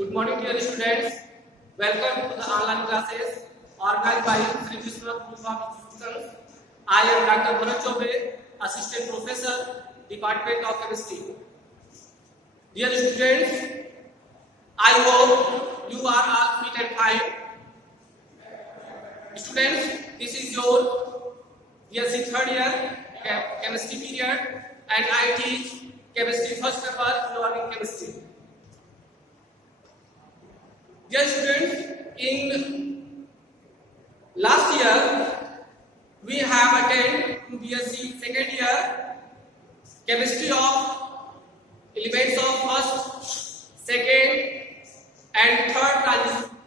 Good morning, dear students. Welcome to the online classes organized by Sri Vishwanath Group of Institutions. I am Dr. Bharat Chobe, Assistant Professor, Department of Chemistry. Dear students, I hope you are all fit and fine. Students, this is your BSc third year chemistry period, and I teach chemistry first paper, inorganic chemistry. Dear students, in last year we have attended BSc second year chemistry of elements of first, second and third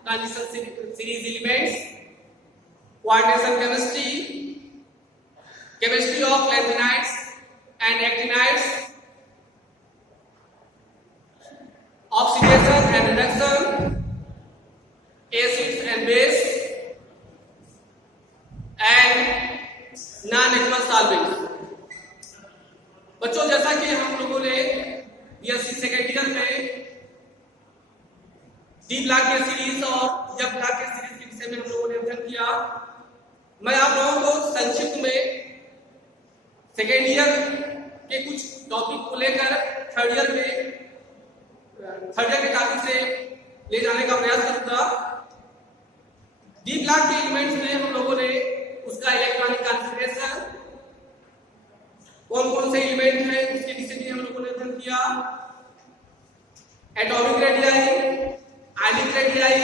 transition series elements, coordination chemistry, chemistry of lanthanides and actinides, oxidation and reduction, acids and base, and non-aqueous solvents. बच्चों, जैसा कि हम लोगों ने BSc second year में D block के सीरीज और जब ब्लॉक के सीरीज के विषय में हम लोगों ने अध्ययन किया, मैं आप लोगों को संक्षिप्त में सेकेंड ईयर के कुछ टॉपिक को लेकर थर्ड ईयर के टॉपिक से ले जाने का प्रयास करूंगा। डी ब्लॉक के एलिमेंट्स में हम लोगों ने उसका इलेक्ट्रॉनिक कॉन्फ़िगरेशन, कौन कौन से एलिमेंट हैं उसके विषय में हम लोगों ने अध्ययन किया, atomic radii, ionic radii,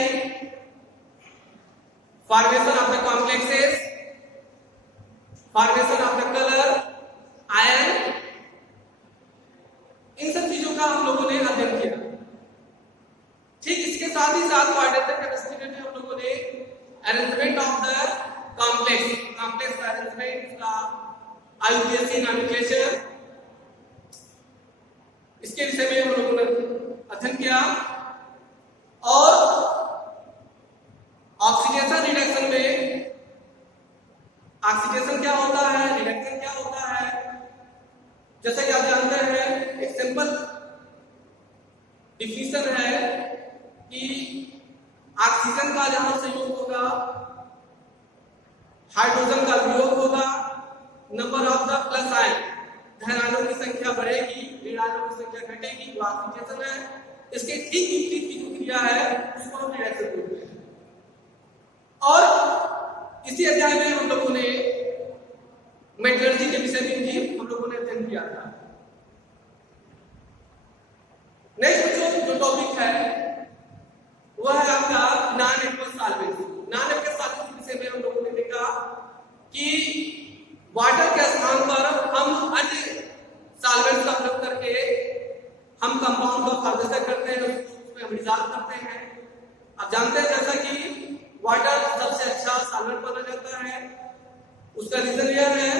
formation of the complexes, formation of the colour, ion, इन सब चीजों का हम लोगों ने अध्ययन किया। ठीक इसके साथ ही साथ क्वाड्रेटिक केमिस्ट्री में हम लोगों ने arrangement of the complex arrangement का IUPAC नॉमेनक्लेचर, इसके विषय में हम लोगों ने अध्ययन किया। और ऑक्सीडेशन रिडक्शन में ऑक्सीडेशन क्या होता है, रिडक्शन क्या होता है, जैसे कि आप जानते हैं एक सिंपल डिफिनेशन है कि ऑक्सीजन का जहां संयोग होगा हाइड्रोजन का वियोग होगा, number of the plus ion, धनायनों की संख्या बढ़ेगी, ऋणायनों की संख्या घटेगी, वो ऑक्सीडेशन है। इसके ठीक विपरीत की जो क्रिया है उसको हम रिडक्शन बोलते हैं। और इसी अध्याय में हम लोगों ने मेटलर्जी के विषय में भी हम लोगों ने अध्ययन किया था। नेक्स्ट जो टॉपिक है वह है आपका non aqueous solvent. Non aqueous solvent के विषय में हम लोगों ने देखा कि वाटर के स्थान पर हम अन्य सॉल्वेंट्स का प्रयोग करके हम कंपाउंड को फॉर्मेशन करते हैं, उसमें हम डिसॉल्व करते हैं। आप जानते हैं जैसा कि वाटर सबसे अच्छा सॉल्वेंट माना जाता है। उसका रीजन यह है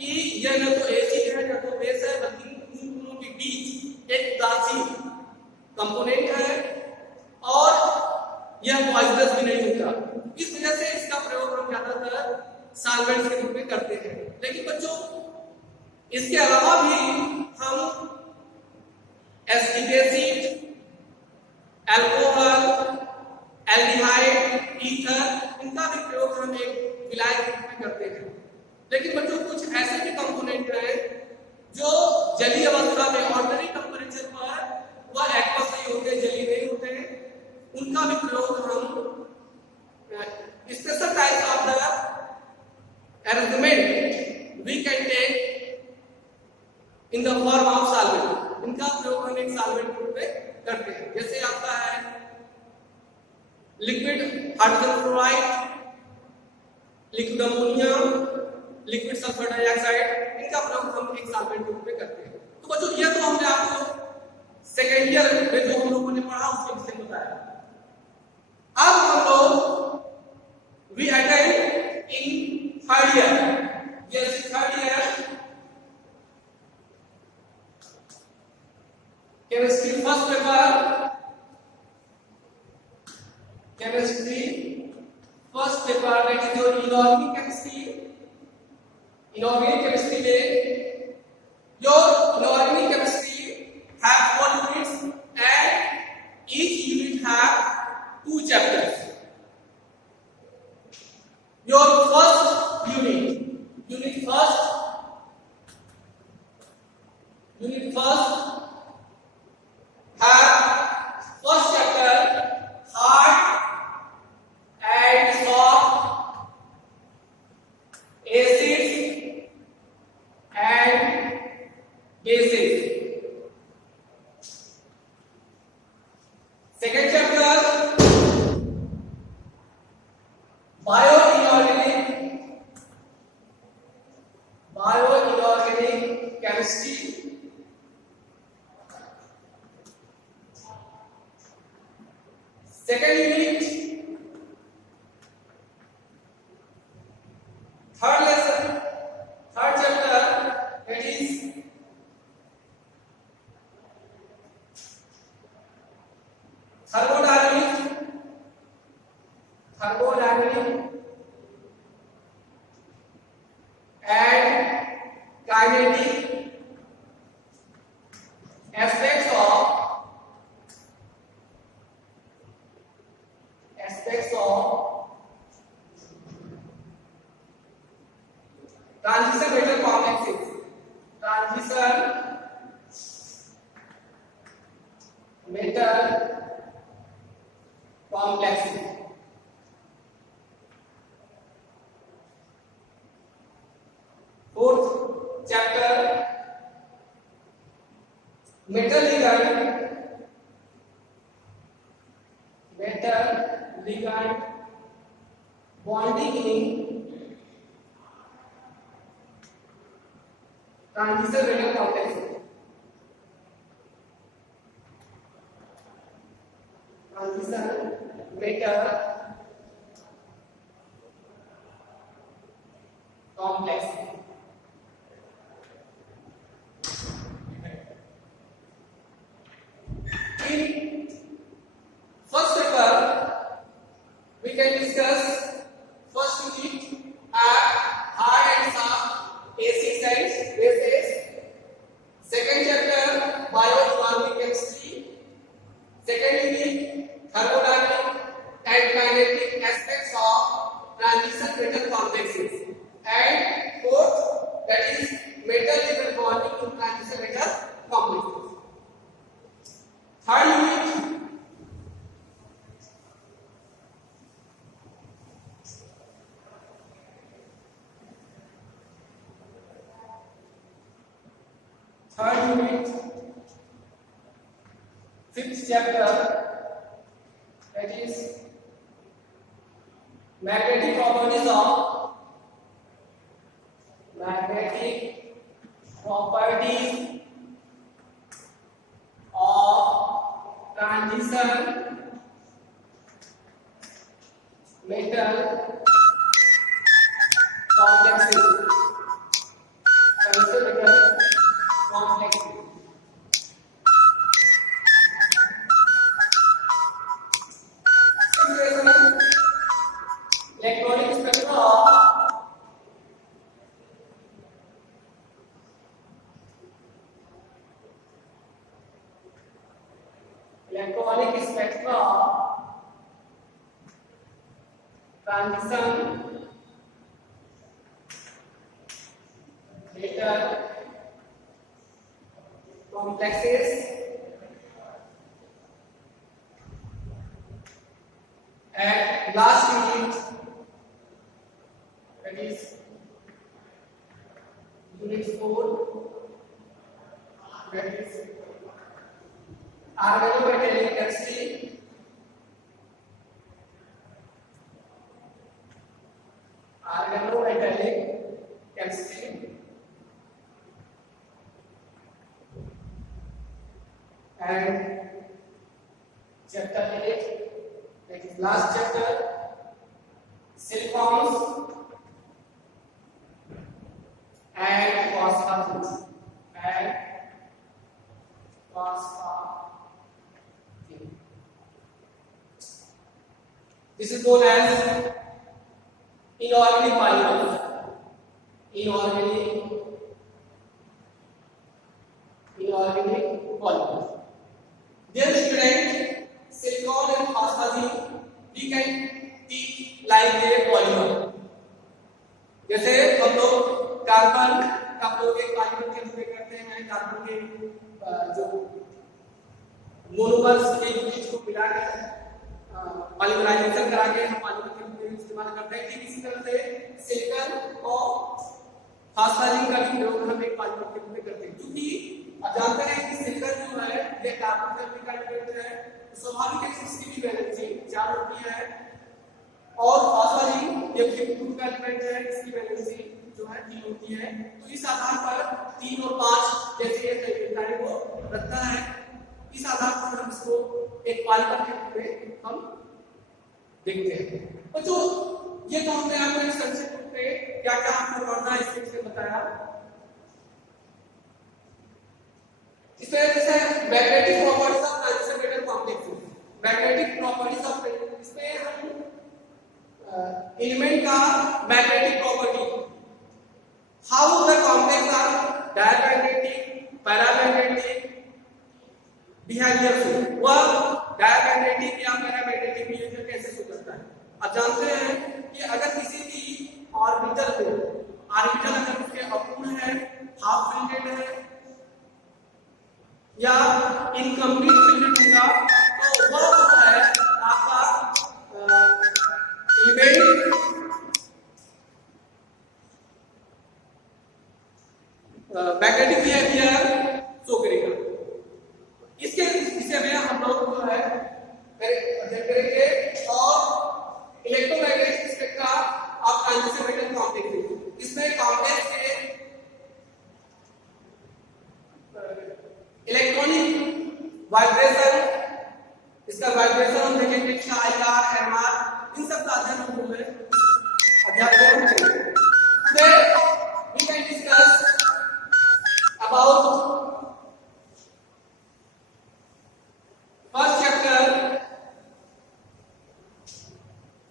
कि यह न तो एसिड है न तो बेस है, बल्कि इन दोनों के बीच एक उदासीन कंपोनेंट है और यह पॉइजनस भी नहीं होता। इस वजह से इसका प्रयोग हम ज्यादातर सॉल्वेंट्स के रूप में करते हैं। लेकिन बच्चों, इसके अलावा भी हम acetic acid, alcohol, aldehyde, ether, इनका भी प्रयोग हम एक विलायक के रूप में करते हैं। लेकिन बच्चों, कुछ ऐसे भी कंपोनेंट हैं जो जलीय अवस्था में ऑर्डिनरी टेंपरेचर पर वह एक्वस नहीं होते, जलीय नहीं होते, उनका भी प्रयोग हम special types of the arrangement we can take in the form of solvent। इनका प्रयोग हम एक सॉल्वेंट के रूप में करते हैं। जैसे आपका है liquid hydrogen fluoride, liquid ammonia, liquid sulphur dioxide, इनका प्रयोग हम एक सॉल्वेंट के रूप में करते हैं। तो बच्चों, ये तो हमने आपको सेकेंड ईयर में जो हम लोगों ने पढ़ा उसके विषय में बताया। अब हम लोग we attend in third year, yes third year chemistry first paper, chemistry first paper that is your inorganic chemistry. Inorganic chemistry में your inorganic chemistry have 4 units and each unit second chapter bio inorganic chemistry. Second unit third lesson third chapter that is thermodynamic and kinetic aspects of transition metal complexes, fourth chapter metal ligand bonding in transition metal complexes, In first paper, we can discuss first unit hard and soft acids and bases. Second chapter bioinorganic chemistry. Second unit thermodynamic and kinetic aspects of transition metal complexes. And fourth, that is metal ligand bonding in transition metal complexes. Third unit fifth chapter, that is magnetic properties of transition metal complexes. Electronic spectrum of transition metal complexes and last unit, that is unit 4, that is organometallic chemistry. And chapter 8, that is last chapter, silicons and phosphates. This is known as inorganic polymers. Inorganic polymers. Dear student, silicon and phosphate we can teach like a polymer. जैसे हम लोग कार्बन का प्रयोग एक पॉलीमर के रूप में करते हैं, कार्बन के जो मोनोमर्स के बीच को मिलाकर पॉलीमराइजेशन करा के हम पॉलीमर के रूप में इस्तेमाल करते हैं। ठीक इसी तरह से सिलिकॉन और फास्फोरिक का भी प्रयोग हम एक पॉलीमर के रूप में करते हैं, क्योंकि आप जानते हैं कि सिलिकॉन जो है ये कार्बन से भी कंडक्ट है, स्वाभाविक और सॉरी ये ग्रुप का एलिमेंट है, इसकी वैलेंसी जो है 3 होती है। तो इस आधार पर 3 और 5 जैसे ये संख्याएं को रखता है, इस आधार पर हम इसको एक पॉलीमर के रूप में हम देखते हैं। तो जो ये तो हमने आपको इस संक्षिप्त रूप में क्या क्या आपको पढ़ना है इससे बताया। इसमें जैसे magnetic properties of transition metal complexes, magnetic properties of, इसमें हम एलिमेंट का magnetic property, how the complex are diamagnetic, paramagnetic behaviour, वह डायमैग्नेटिक या पैरामैग्नेटिक बिहेवियर कैसे शो करता है। आप जानते हैं कि अगर किसी भी ऑर्बिटल अगर उसके अपूर्ण है, हाफ फिल्डेड है या इनकम्प्लीट फिल्डेड होगा, तो वह जो है आपका इवेंट मैग्नेटिक बिहेवियर शो करेगा। इसके विषय में हम लोग जो है अध्ययन करेंगे। और electromagnetic spectra of transition metal complex, इसमें कॉम्प्लेक्स के इलेक्ट्रॉनिक वाइब्रेशन, इसका वाइब्रेशन हम देखेंगे, IR, NR, इन सब का अध्ययन हम लोग अध्ययन करेंगे। Today we can discuss about first chapter,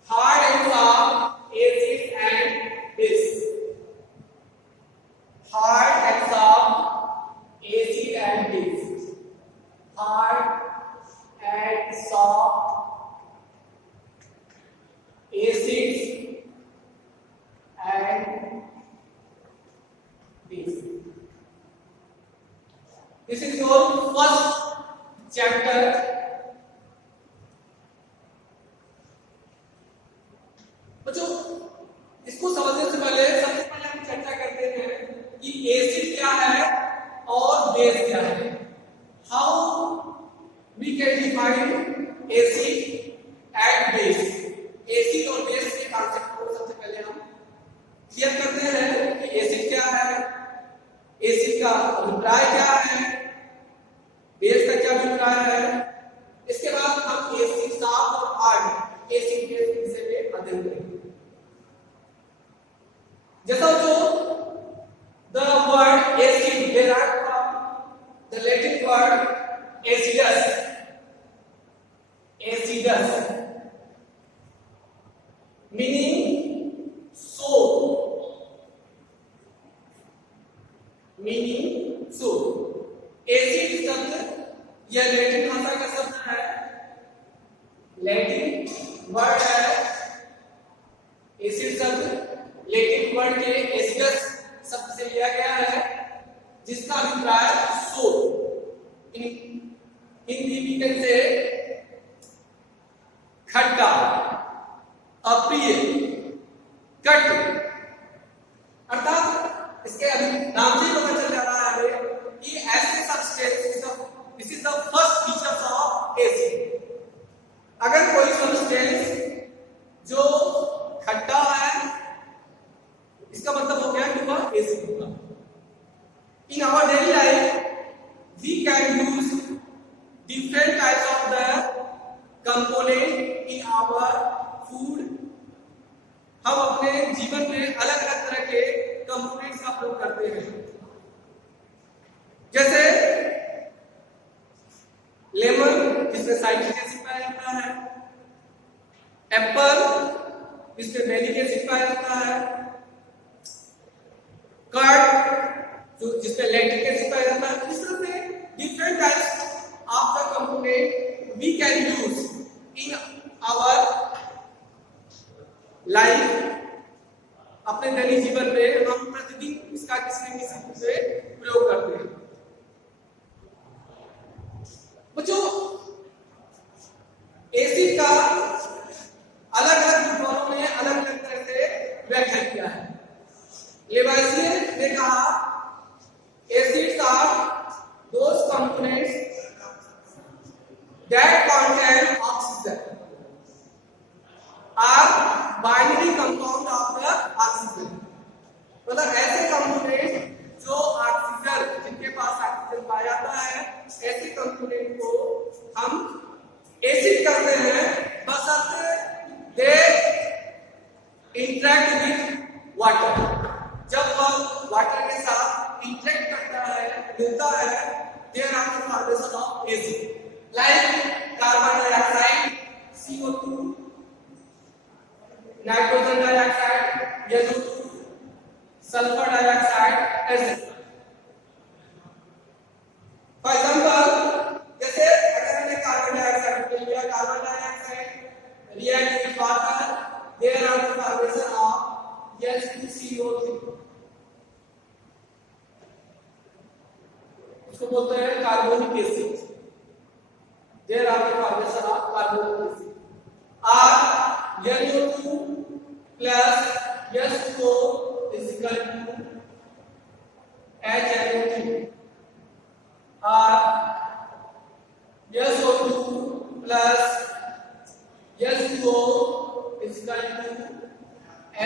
hard and soft acid and base, hard and soft acid and base, hard and soft acids and base. This is your first chapter. बच्चों, इसको समझने से पहले सबसे पहले हम चर्चा करते हैं कि एसिड क्या है और बेस क्या है। How we can define acid and base. Acid और बेस के कॉन्सेप्ट को सबसे पहले हम क्लियर करते हैं कि एसिड क्या है, एसिड का अभिप्राय क्या है, बेस का क्या अभिप्राय है। इसके बाद हम एसिड सॉफ्ट और हार्ड एसिड बेस के विषय में अध्ययन करेंगे। जैसा जो the word acid derived from the Latin word acidus, acidus meaning soap, meaning soap। Acid शब्द यह लैटिन भाषा का शब्द है, लैटिन वर्ड है। एसिड शब्द लैटिन वर्ड के एसिडस शब्द से लिया गया है, जिसका अभिप्राय सोप। हिंदी में कहते खट्टा, अप्रिय, कट, अर्थात इसके अभी नाम से पता चल जा रहा है कि ऐसे substance, this is the first features of acid. अगर कोई सब्सटेंस जो खट्टा है, इसका मतलब हो गया कि वह एसिड होगा। In our daily life we can use different types of the component in our food. हम अपने जीवन में अलग अलग तरह के कंपोनेंट्स का प्रयोग करते हैं, जैसे लेमन जिसमें साइट्रिक एसिड पाया जाता है, एप्पल जिसमें मैलिक एसिड पाया जाता है, कर्ड जो जिसमें लैक्टिक एसिड पाया जाता है। इस तरह से different types of the component we can use in our life. अपने दैनिक जीवन में हम प्रतिदिन इसका किसी न किसी रूप से प्रयोग करते हैं। बच्चों, एसिड का अलग अलग विद्वानों ने अलग अलग तरह से व्याख्या किया है। लेवाइसियर ने कहा acids are those components that contain oxygen, or CO2, nitrogen dioxide, NO2, sulphur dioxide, etcetera. For example, जैसे अगर हमने कार्बन डाइऑक्साइड ले लिया, carbon dioxide react with water, there are the formation of H2CO3, इसको बोलते हैं carbonic acid. There are the formation of carbonic acid. और NO2 plus H2O is equal to HNO3, और SO2 plus H2O is equal to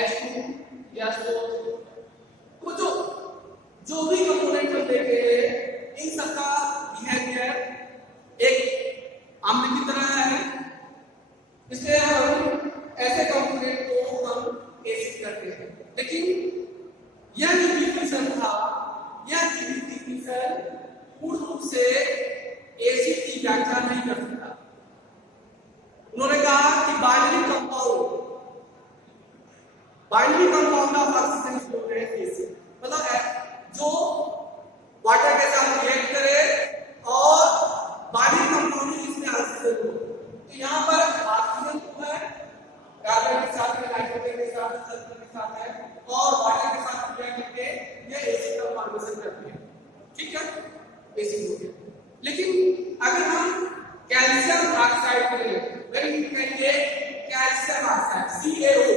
H2SO3। तो जो भी कंपोनेंट हम देखे हैं, इन सबका बिहेवियर एक अम्ल की तरह है, इसलिए हम ऐसे कंपोनेंट को हम एसिड करते हैं। लेकिन यह जो डिफिनेशन था, यह डिफिनेशन पूर्ण रूप से एसिड की व्याख्या नहीं कर सकता। उन्होंने कहा कि binding compound of oxygen is known as acid, मतलब जो वाटर के साथ रिएक्ट करे और बाइंडिंग कंपाउंड इसमें ऑक्सीजन हो। तो यहाँ पर ऑक्सीजन तो है, कार्बन के साथ में, नाइट्रोजन के साथ, सल्फर के साथ है, और वाटर के साथ रिएक्ट करके ये एसिड का फॉर्मेशन करती है। ठीक है, एसिड हो गया। लेकिन अगर हम कैल्शियम ऑक्साइड को लें, व्हेन यू कहेंगे calcium oxide CaO,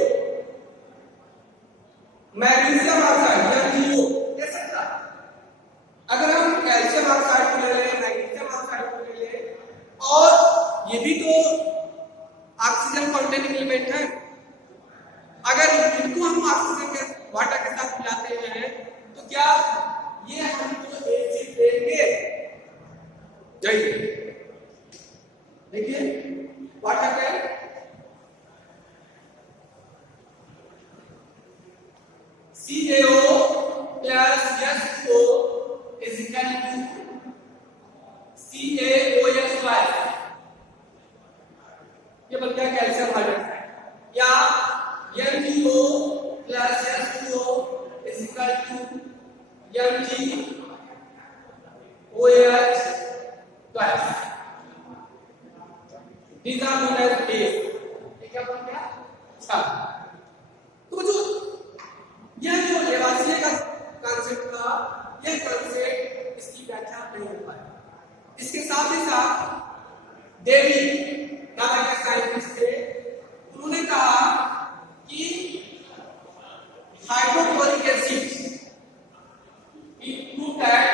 magnesium oxide MgO, etc. अगर हम कैल्शियम ऑक्साइड को ले लें, मैग्नीशियम ऑक्साइड को ले लें, और ये भी तो ऑक्सीजन कंटेनिंग एलिमेंट है, अगर इनको हम ऑक्सीजन के वाटर के साथ मिलाते हैं तो क्या ये हमको एसिड देंगे? देखिए वाटर के CaO plus H2O is equal to CaOH2, ये बन गया कैल्शियम हाइड्रोक्साइड। या MgO plus H2O is equal to MgOH2। These are known as base। ये क्या बन गया? अच्छा, तो जो यह जो लेवासिए का कॉन्सेप्ट था, यह कॉन्सेप्ट इसकी व्याख्या नहीं हो पाया। इसके साथ ही साथ डेवी नाम के साइंटिस्ट थे, उन्होंने कहा कि hydrochloric acid, prove that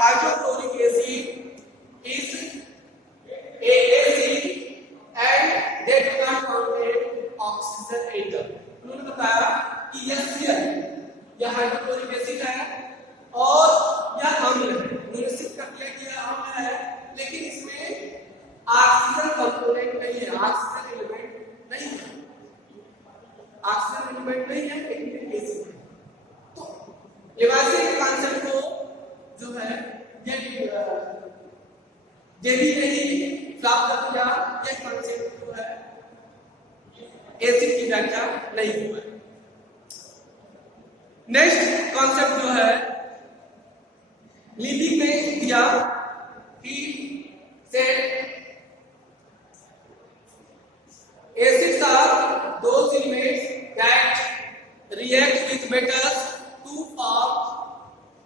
hydrochloric acid is a acid and they do not contain oxygen atom. उन्होंने बताया कि यह हाइड्रोक्लोरिक एसिड है और यह अम्ल है। उन्होंने सिद्ध कर दिया कि यह अम्ल है, लेकिन इसमें ऑक्सीजन कंपोनेंट नहीं है, ऑक्सीजन एलिमेंट नहीं है, ऑक्सीजन एलिमेंट नहीं है, लेकिन एसिड है। तो लेवासिए के कॉन्सेप्ट को जो है ये जेबी ने ही प्राप्त कर दिया। ये कॉन्सेप्ट जो है एसिड की व्याख्या नहीं हुआ। नेक्स्ट कॉन्सेप्ट जो है लिविंग ने दिया कि acids are those elements that react with metals to form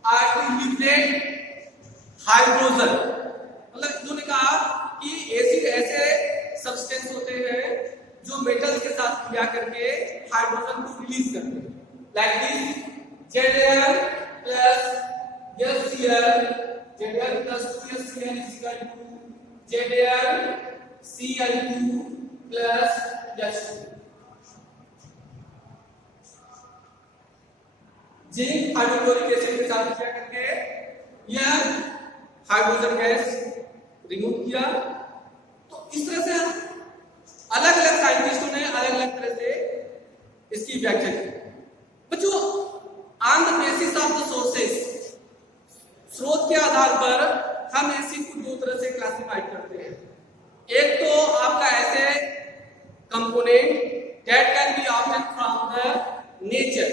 or to liberate hydrogen। मतलब इन्होंने कहा कि एसिड ऐसे सब्सटेंस होते हैं जो मेटल्स के साथ क्रिया करके हाइड्रोजन को रिलीज करते हैं। Like this ZL plus HCl, ZL plus 2HCl is equal to ZL Cl2 plus H2। Zinc hydrochloric acid के साथ क्या करके यह हाइड्रोजन गैस रिमूव किया। तो इस तरह से अलग अलग साइंटिस्टों ने अलग अलग तरह से इसकी व्याख्या की। बच्चों, on the basis of the sources, स्रोत के आधार पर हम एसिड को दो तरह से क्लासिफाइड करते हैं। एक तो आपका ऐसे component that can be obtained from the nature,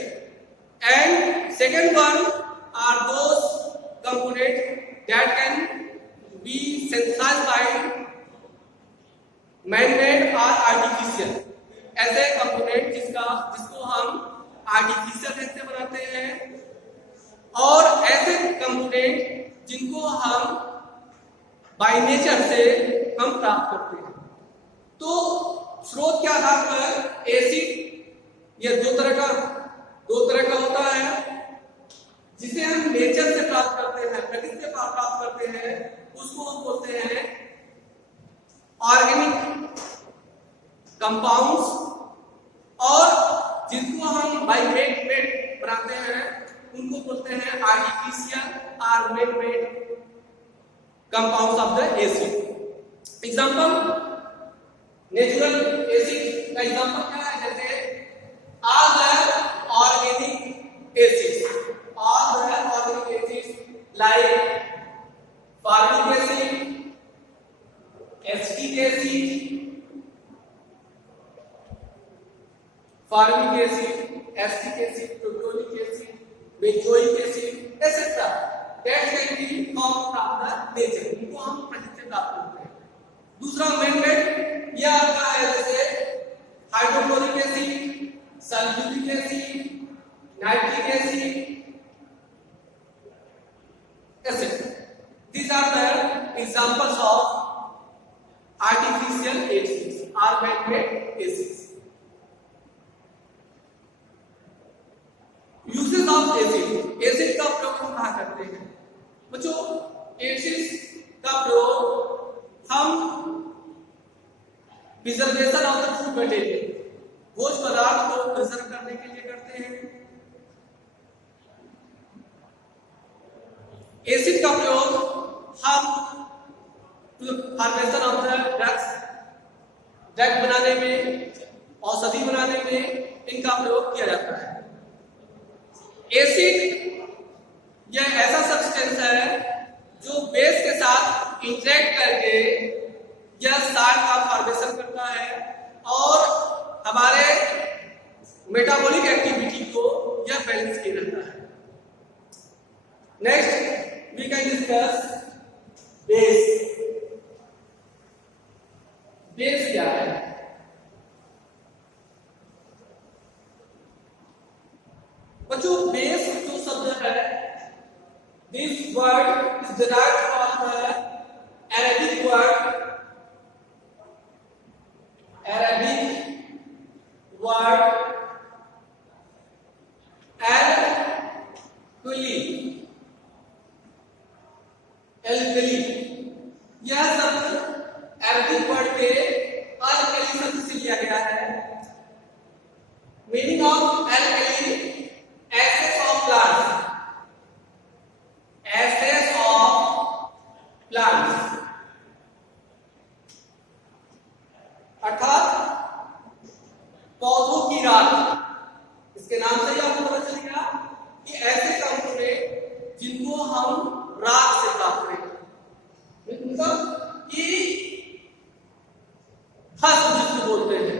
and second one are those components that can be synthesized by man-made or artificial. ऐसे कंपोनेंट जिसको हम आर्टिफिशियल से बनाते हैं, और ऐसे कंपोनेंट जिनको हम बाय नेचर से हम प्राप्त करते हैं। तो स्रोत के आधार पर एसिड ये दो तरह का होता है, जिसे हम नेचर से प्राप्त करते हैं, प्रकृति से प्राप्त करते हैं, उसको हम बोलते हैं ऑर्गेनिक कंपाउंड्स, और जिनको हम बाय मेड बनाते हैं उनको बोलते हैं आर्टिफिशियल और man made compounds of the acid. Example natural acid का एग्जांपल क्या है? जैसे all the organic acids like formic acid, acetic acid, protonic acid, benzoic acid, etc. that can be formed from the nature, इनको हम प्रकृति से प्राप्त करते हैं। दूसरा मैन-मेड यह आपका है, जैसे hydrochloric acid, sulphuric acid, nitric acid, etc. These are the examples of artificial acids or man-made acids. Uses of acid, acid का प्रयोग हम कहाँ करते हैं? बच्चों, एसिड का प्रयोग हम preservation of the food material, भोज्य पदार्थ को प्रिजर्व करने के लिए करते हैं। एसिड का प्रयोग हम फॉर्मेशन ऑफ द ड्रग बनाने में, औषधि बनाने में इनका प्रयोग किया जाता है। एसिड यह ऐसा सब्सटेंस है जो बेस के साथ इंटरेक्ट करके यह सार का फॉर्मेशन करता है और हमारे मेटाबॉलिक एक्टिविटी को यह बैलेंस किया रहता है। Next we can discuss base. Base क्या है? बच्चों, बेस जो शब्द है, this word is derived from the Arabic word alkali। यह शब्द अरबिक वर्ड के alkali शब्द से लिया गया है। Meaning of alkali, excess of plants, अर्थात पौधों की राख। इसके नाम से ही आपको पता चलेगा कि ऐसे कंपोनेंट जिनको हम राख से प्राप्त करें, मतलब कि हस्त जिसको बोलते हैं,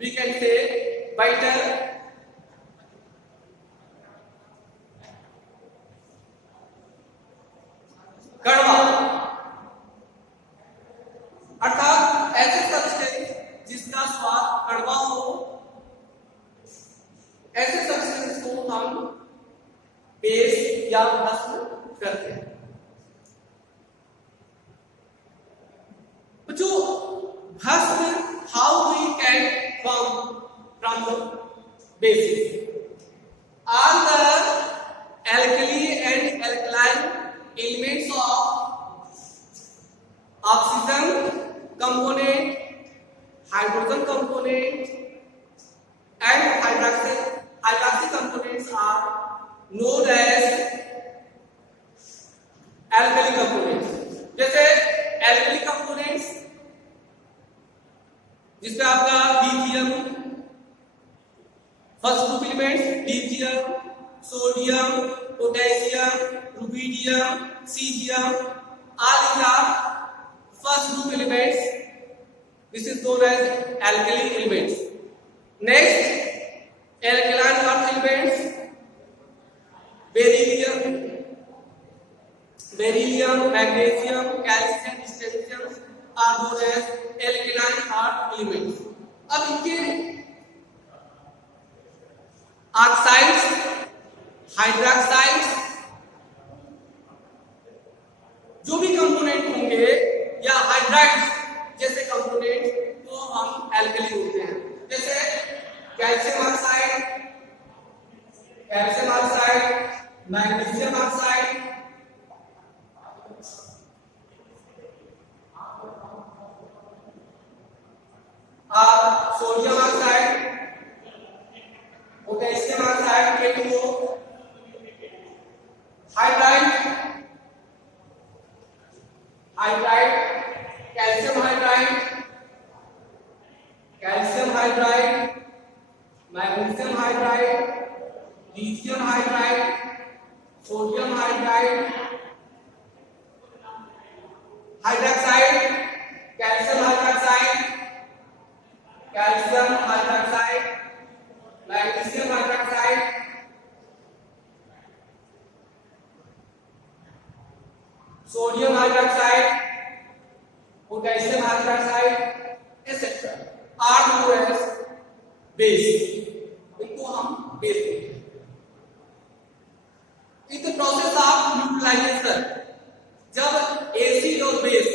वी कैन से वाइटल, कड़वा, अर्थात ऐसे सब्सटेंस जिसका स्वाद कड़वा हो, ऐसे सब्सटेंस को हम बेस या भस्म करते हैं। जो भस्म, how we can form from the basis, all the alkali and alkaline elements of oxygen component, hydrogen component and hydroxy components are known as alkali components। जैसे alkali components जिसमें आपका lithium, first group elements lithium, sodium, potassium, rubidium, caesium, all these are first group elements. This is known as alkali elements। Next, alkaline earth elements, beryllium, magnesium, calcium, strontium are known as alkaline earth elements. अब इनके oxides, hydroxides जो भी कंपोनेंट होंगे या हाइड्राइड्स जैसे कंपोनेंट तो हम एल्कली होते हैं। जैसे कैल्शियम ऑक्साइड, मैग्नीशियम ऑक्साइड, और sodium oxide, potassium oxide, K2O, hydride, calcium hydride, magnesium hydride, lithium hydride, sodium hydride, hydroxide, calcium hydroxide, magnesium hydroxide, sodium hydroxide, potassium hydroxide etc. Are known as base. इनको हम base कहते हैं। In the process of neutralisation, जब acid और base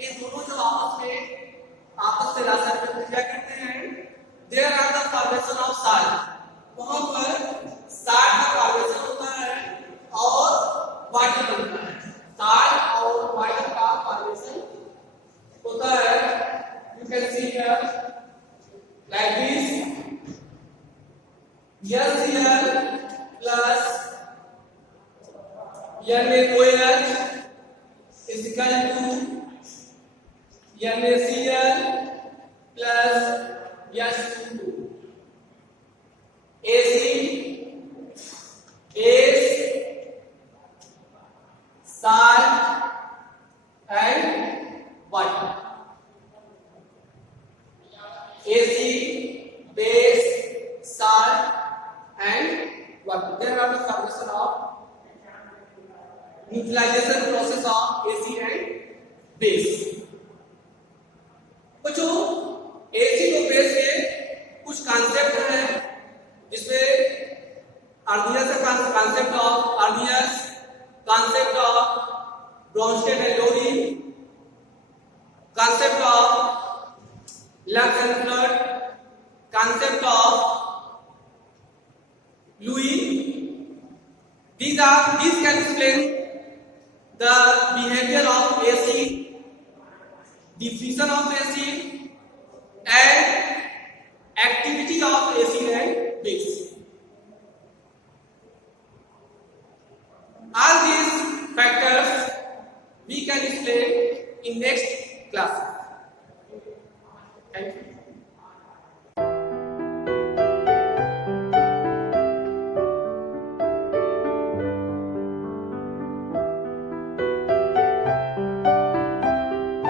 ये दोनों जब आपस में रासायनिक प्रतिक्रिया करते हैं, there are the formation of salt, वहां पर साल्ट का फॉर्मेशन होता है और वाटर बनता है। साल्ट और वाटर का फॉर्मेशन होता है। You can see here like this, HCl plus NaOH is equal to NaCl plus H2O. acid, base, salt and water. Acid, base, salt and water. There are the formation of neutralization process of acid and base. बच्चों acid और base के कुछ concept हैं जिसमें Arrhenius concept of Bronsted and Lowry, concept of Lux and Flood, concept of Lewis. These can explain the behavior of acid, diffusion of acid and activity of acid and base. All these factors we can explain in next class.